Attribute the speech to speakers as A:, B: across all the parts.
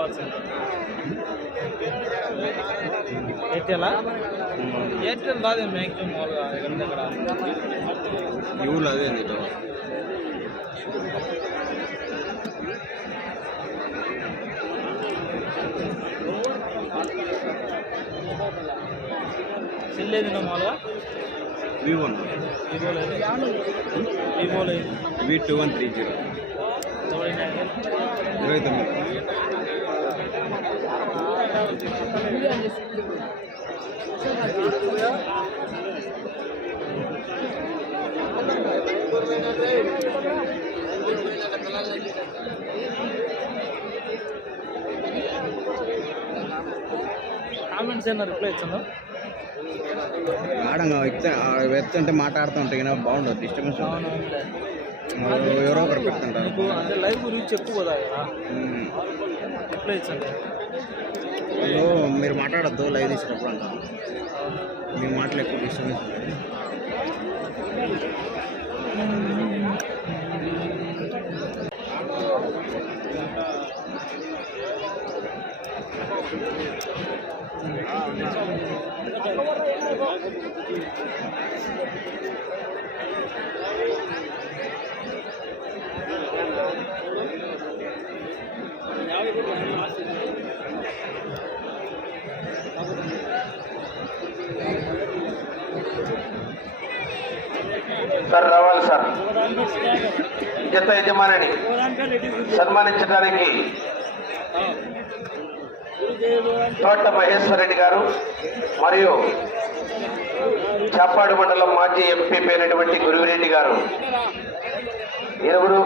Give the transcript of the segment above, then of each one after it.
A: Warte. Airtel Airtel రాదు maximum మామూలుగా ఎక్కడ దగ్గర
B: ఈ ఊళ్ళో అదే ఉంది
A: సెల్ ఏది మామూలుగా
B: V one
A: వివోలో వివోలో
B: V two one three zero ఇరవై తొమ్మిది
A: కామెంట్స్ ఏమన్నా రిప్లై ఇచ్చిందా
B: ఆడంగా ఎత్తుంటే మాట్లాడుతూ ఉంటాయి కదా బాగుండదు డిస్టర్బెన్స్ ఎవరో ఒకరు పెడుతుంటారు.
A: లైవ్ గురించి ఎక్కువ కదా. రిప్లై ఇచ్చండి
B: వాళ్ళు మీరు మాట్లాడద్దు లైవ్ తీసినప్పుడు అంటారు. మీ మాటలు ఎక్కువ డిస్టర్బెన్స్ ఉంటుంది
C: సార్ రావాలి సార్. జత యజమానిని సన్మానించడానికి తోట మహేశ్వర్ రెడ్డి గారు మరియు చాపాడు మండలం మాజీ ఎంపీ అయినటువంటి గురువిరెడ్డి గారు. ఇరువురు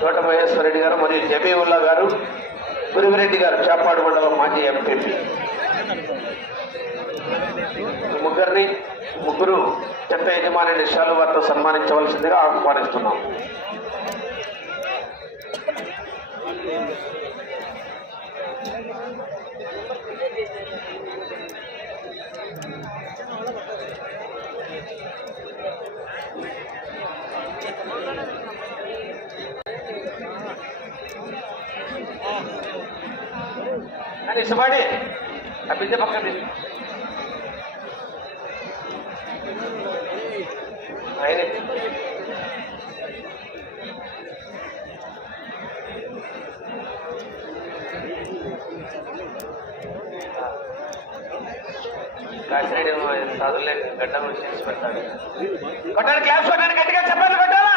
C: తోట మహేశ్వర్ రెడ్డి గారు మరియు జబీవుల్లా గారు గురువిరెడ్డి గారు చేపాడు మండలం మాజీ ఎంపీపీ ముగ్గురిని ముగ్గురు చెత్త యజమాని శాలువాతో సన్మానించవలసిందిగా ఆహ్వానిస్తున్నాం. అని ఇష్టపడి ఆ బిడ్డ పక్కన ఆయన ఆయనే సాధులే గడ్డ వచ్చి చేసి పెడతాడు కొట్టాడు క్లాస్ కొట్టాడు గట్టిగా చెప్పాలి కొట్టాలా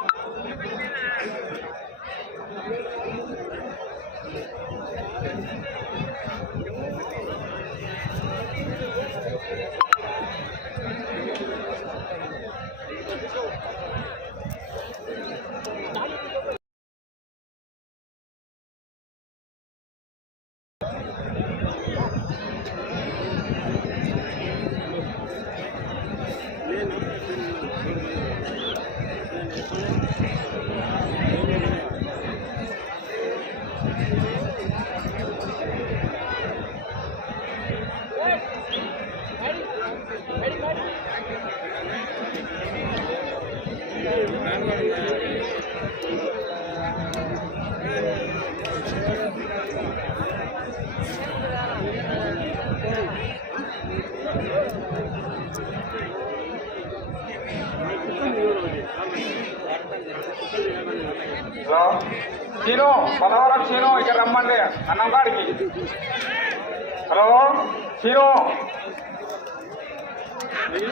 D: హలో సీను పదహారం సీను ఇక్కడ రమ్మండి అన్నం కాడికి హలో చీను
C: శ్రీ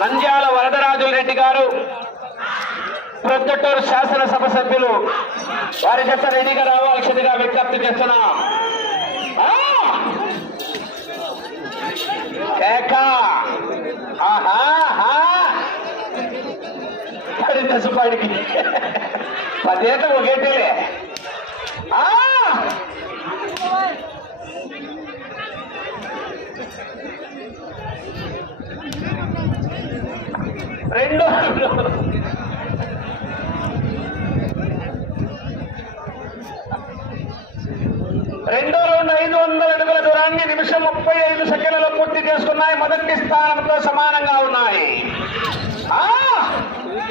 C: నంద్యాల వరదరాజుల రెడ్డి గారు ప్రొద్దుటూరు శాసనసభ సభ్యులు వారి చేత రెడీగా రావాల్సిందిగా విజ్ఞప్తి చేస్తున్నా. ఆ! ఆహా దశపాడికి పదేట ఒకేటేలే రెండు. రెండో రౌండ్ ఐదు వందల అడుగుల దూరాన్ని నిమిషం ముప్పై ఐదు సెకండ్లలో పూర్తి చేసుకున్నాయి. మొదటి స్థానంతో సమానంగా ఉన్నాయి. ఆ!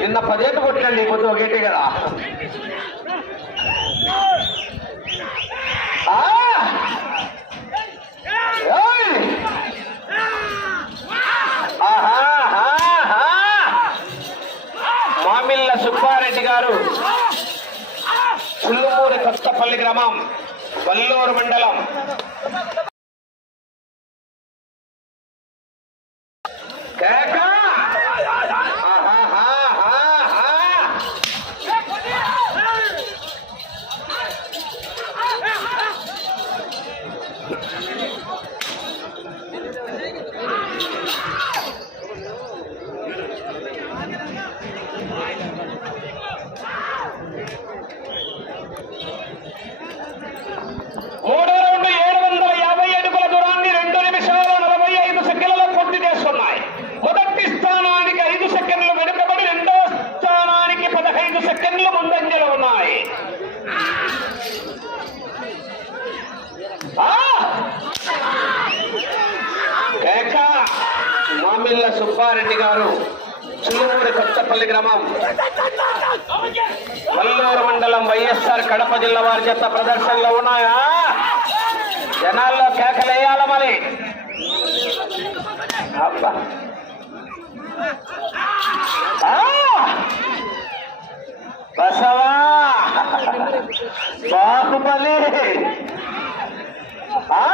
C: నిన్న పదేళ్ళు కొట్టండి కొద్దిగా ఒకటి కదా ఆ! ఓయ్! ఆహా, ఆహా! మామిళ్ళ సుబ్బారెడ్డి గారు పుల్లమూరి గ్రామం వల్లూరు మండలం కేక! ఆహాహాహాహా! మూడో రౌండ్ ఏడు వందల యాభై అడుగుల దూరాన్ని రెండు నిమిషాలు నలభై ఐదు సెకండ్లలో పూర్తి చేస్తున్నాయి మొదటి స్థానానికి ఐదు సెకండ్లు వెనుకబడి రెండవ స్థానానికి పదహైదు సెకండ్లు ముందంజలో ఉన్నాయి ఆ! కేక మామిళ్ళ సుబ్బారెడ్డి గారు చిలుమూరి కొత్తపల్లి గ్రామం వల్లూరు మండలం వైఎస్ఆర్ కడప జిల్లా వారి చేత ప్రదర్శనలో ఉన్నాయా జనాల్లో కేకలేయాల మరి అబ్బా. ఆ! బసవా బాహుబలి ఆ!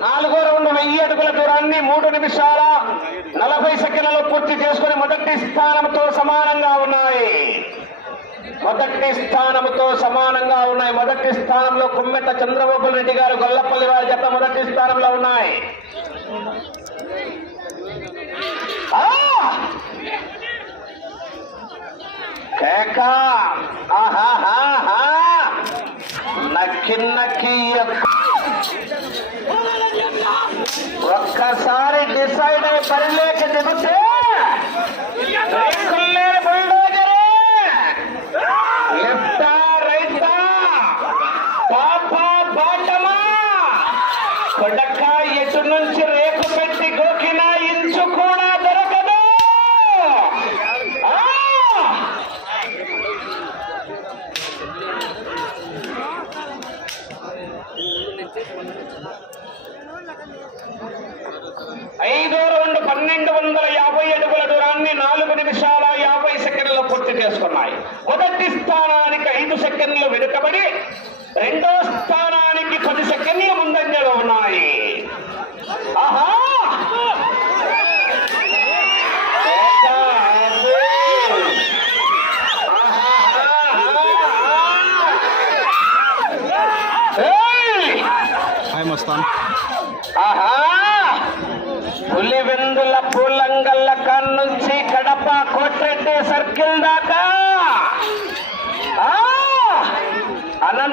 C: నాలుగో రౌండ్ వెయ్యి అడుగుల దూరాన్ని మూడు నిమిషాల నలభై సెకండ్లలో పూర్తి చేసుకుని మొదటి స్థానంతో సమానంగా ఉన్నాయి. మొదటి స్థానంతో సమానంగా ఉన్నాయి. మొదటి స్థానంలో కుమ్మెట్ట చంద్రబాబు రెడ్డి గారు గొల్లపల్లి వారి జత మొదటి స్థానంలో ఉన్నాయి. ఆ! కేక! నక్కి నక్కి ఒక్కసారి డిసైడ్ అయి పరిలేక దిగితే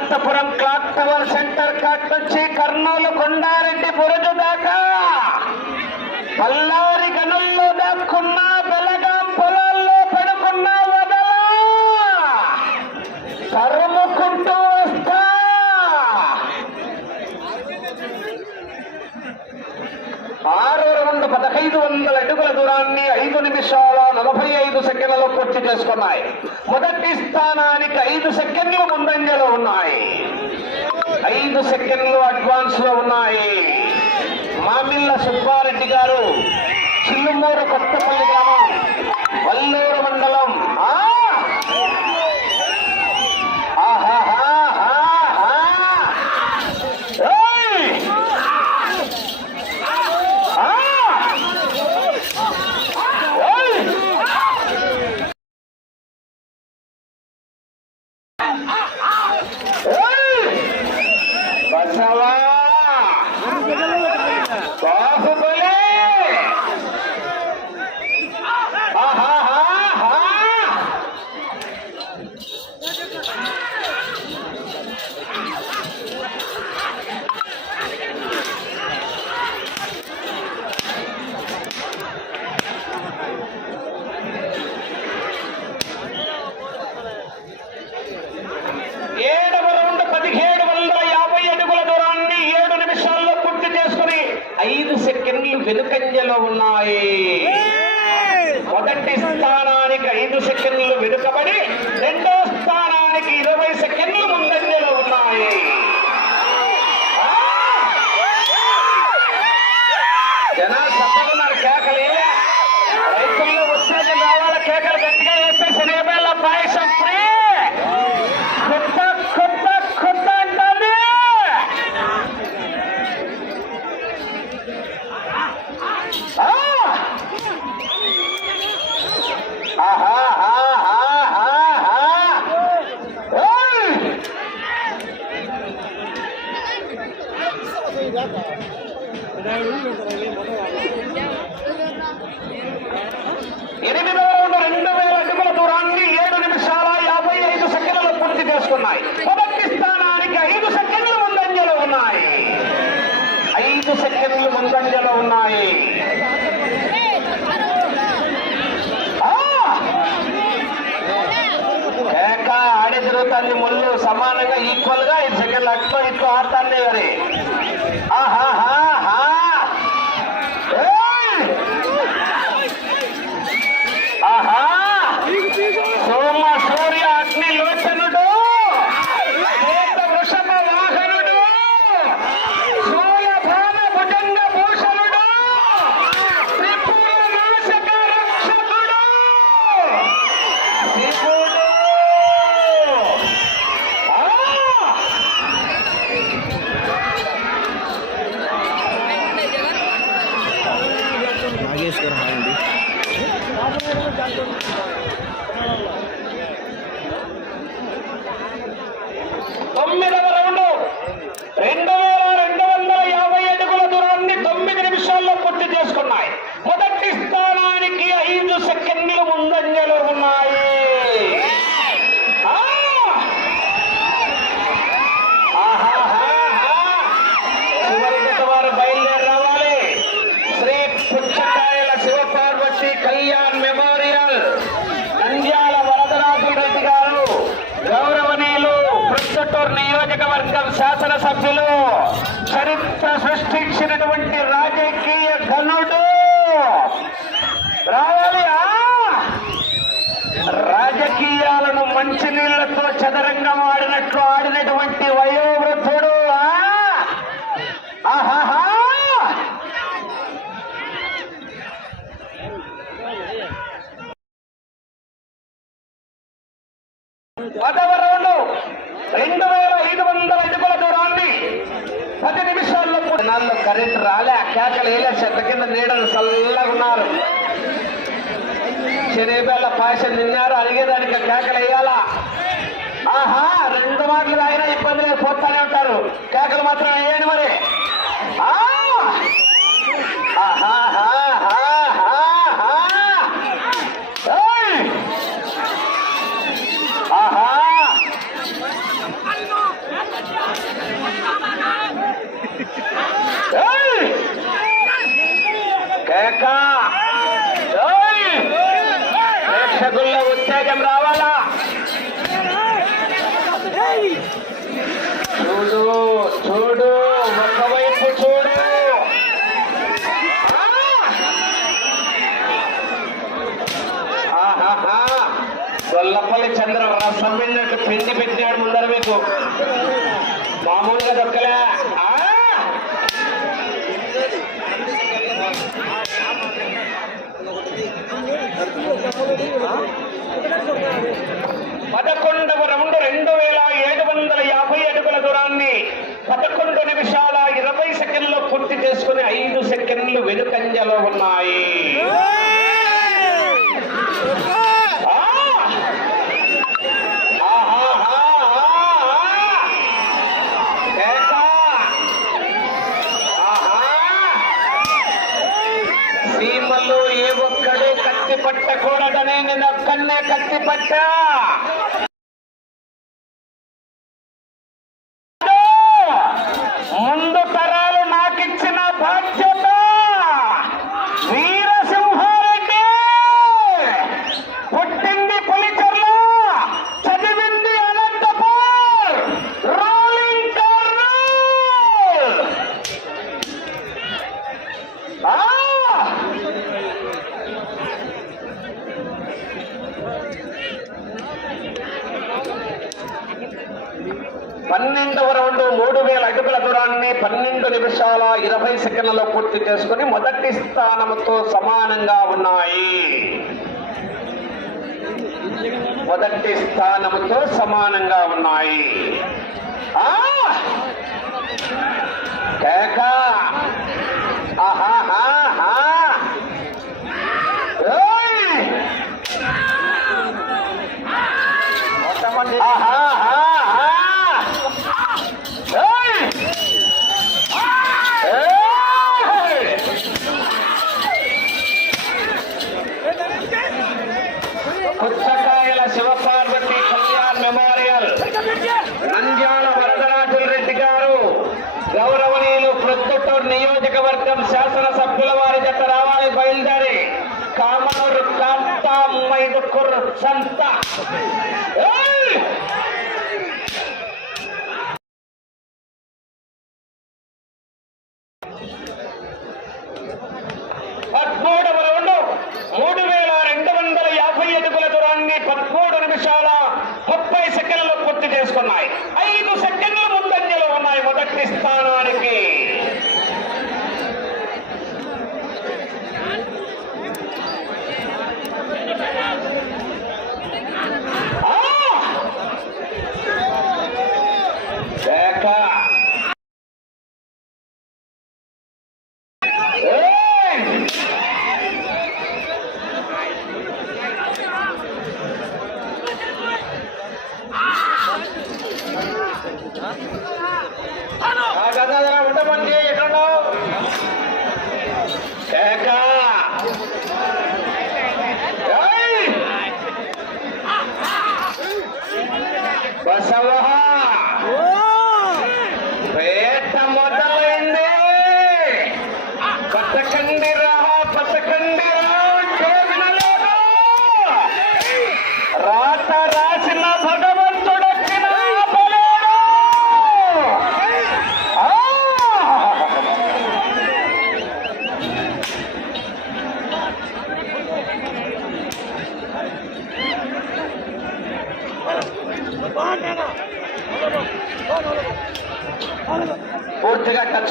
C: అనంతపురం క్లాక్ టవర్ సెంటర్ కాక్ నుంచి కర్నూలు కొండారెడ్డి బురుజు దాకా. పల్లా వందల అడుగుల దూరాన్ని ఐదు నిమిషాల నలభై ఐదు సెకండ్లలో పూర్తి చేసుకున్నాయి. మొదటి స్థానానికి ఐదు సెకండ్లు ముందంజలో ఉన్నాయి. ఐదు సెకండ్లు అడ్వాన్స్లో ఉన్నాయి. మామిళ్ళ సుబ్బారెడ్డి గారు చిల్లుమూర కొత్తపల్లి తెలంగాణ ఐదు శక్తులు వెనుకబడి రెండో সেক্রেটারি মন্ত্রাঞ্জনা आगे इसको हाँ जी చిల్లీలతో చదరంగం ఆడినట్లు ఆడినటువంటి ప్రేక్షకుల్లో ఉత్తేజం రావాలా? చూడు. పన్నెండవ రౌండ్ మూడు వేల అడుగుల దూరాన్ని పన్నెండు నిమిషాల ఇరవై సెకండ్లలో పూర్తి చేసుకుని మొదటి స్థానంతో సమానంగా ఉన్నాయి. మొదటి స్థానంతో సమానంగా ఉన్నాయి. ఆహా! সন্তান।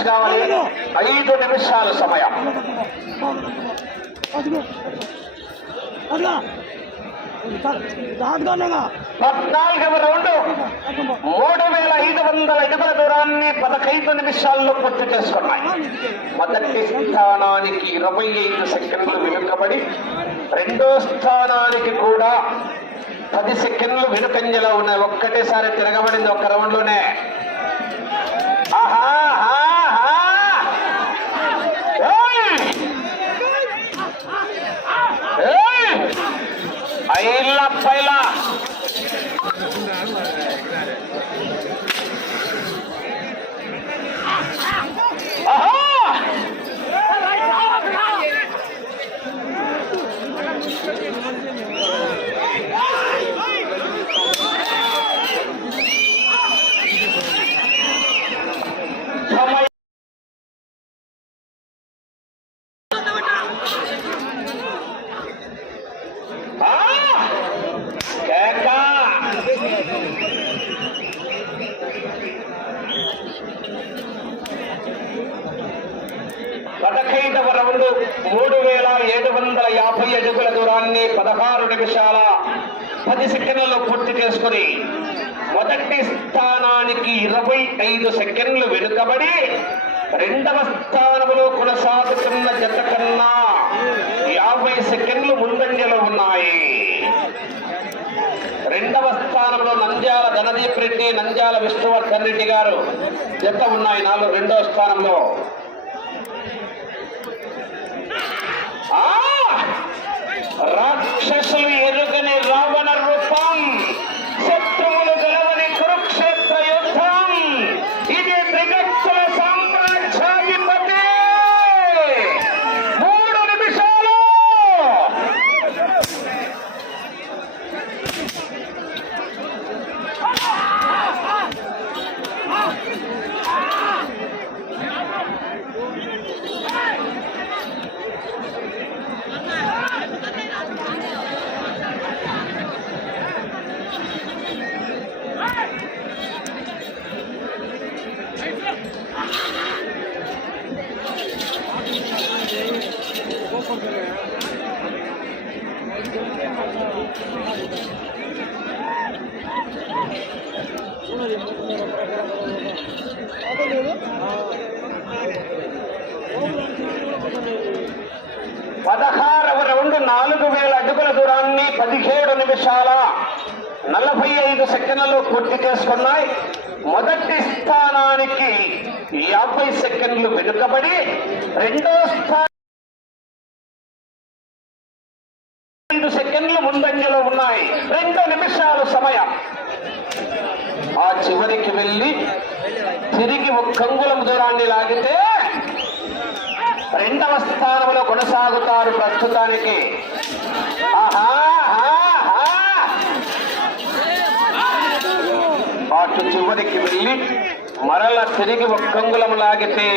C: కావాలి. ఐదు నిమిషాల సమయం. పద్నాలుగవ రౌండ్. మూడు వేల ఐదు వందల అడుగుల దూరాన్ని పదకైదు నిమిషాల్లో పూర్తి చేసుకున్నాయి. మొదటి స్థానానికి ఇరవై ఐదు సెకండ్లు వెనుకబడి రెండో స్థానానికి కూడా పది సెకండ్లు వెనుకంజలో ఉన్నాయి ఒక్కటేసారి తిరగబడింది ఒక్క రౌండ్లోనే. ఆహా. লাখ ছয় লাখ విష్ణువర్ధన్ రెడ్డి గారు ఎంత ఉన్నాయి నాలుగు రెండో స్థానంలో ఆ! రాక్షసులు ఎరుగని రావణ రూప పదహారవ రౌండ్ నాలుగు వేల అడుగుల దూరాన్ని పదిహేడు నిమిషాల నలభై ఐదు సెకండ్లలో పూర్తి చేసుకున్నాయి. మొదటి స్థానానికి యాభై సెకండ్లు వెనుకబడి రెండో స్థానం ఐదు సెకండ్లు ముందంజలో ఉన్నాయి రెండు నిమిషాలు సమయం ఆ చివరికి వెళ్ళి తిరిగి ఒక కంగుళం దూరాన్ని లాగితే రెండవ స్థానంలో కొనసాగుతారు ప్రస్తుతానికి ఆహా, ఆహా, ఆహా. అటు చివరికి వెళ్ళి మరల తిరిగి ఒక్కంగులం లాగితే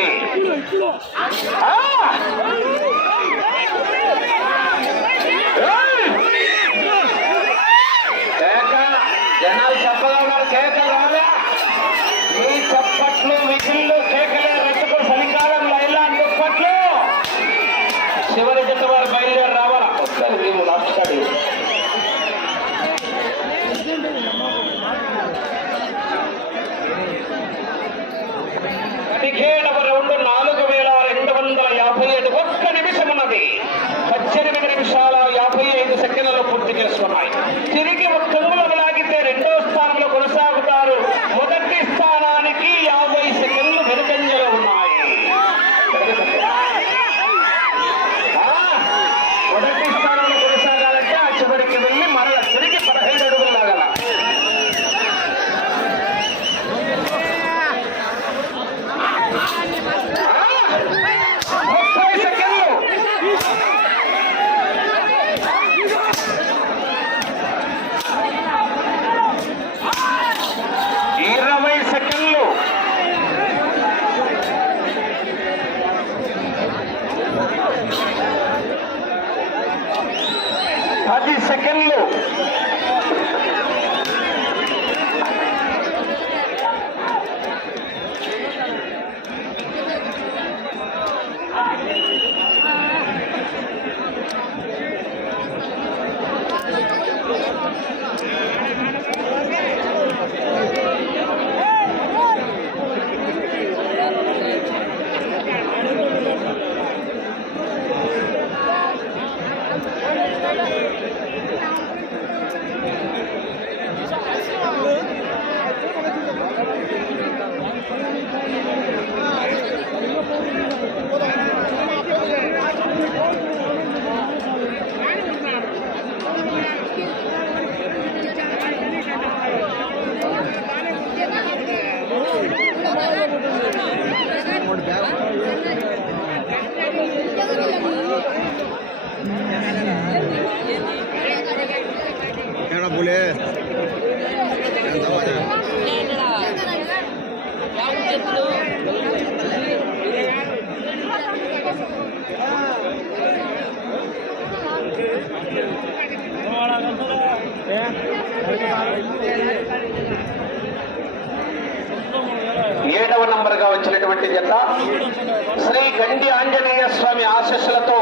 C: శ్రీ గండి ఆంజనేయ స్వామి ఆశస్సులతో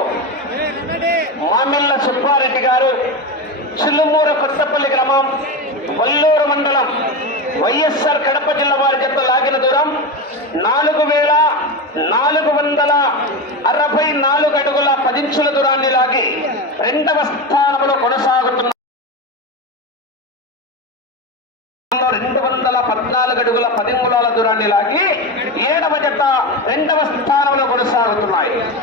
C: మామిళ్ళ సుబ్బారెడ్డి గారు చిల్లుమూర కొత్తపల్లి గ్రామం వల్లూరు మండలం వైఎస్ఆర్ కడప జిల్లా వారి జత లాగిన దూరం నాలుగు వేల నాలుగు వందల అరవై నాలుగు అడుగుల పదించుల దూరాన్ని లాగి రెండవ స్థానంలో కొనసాగుతున్న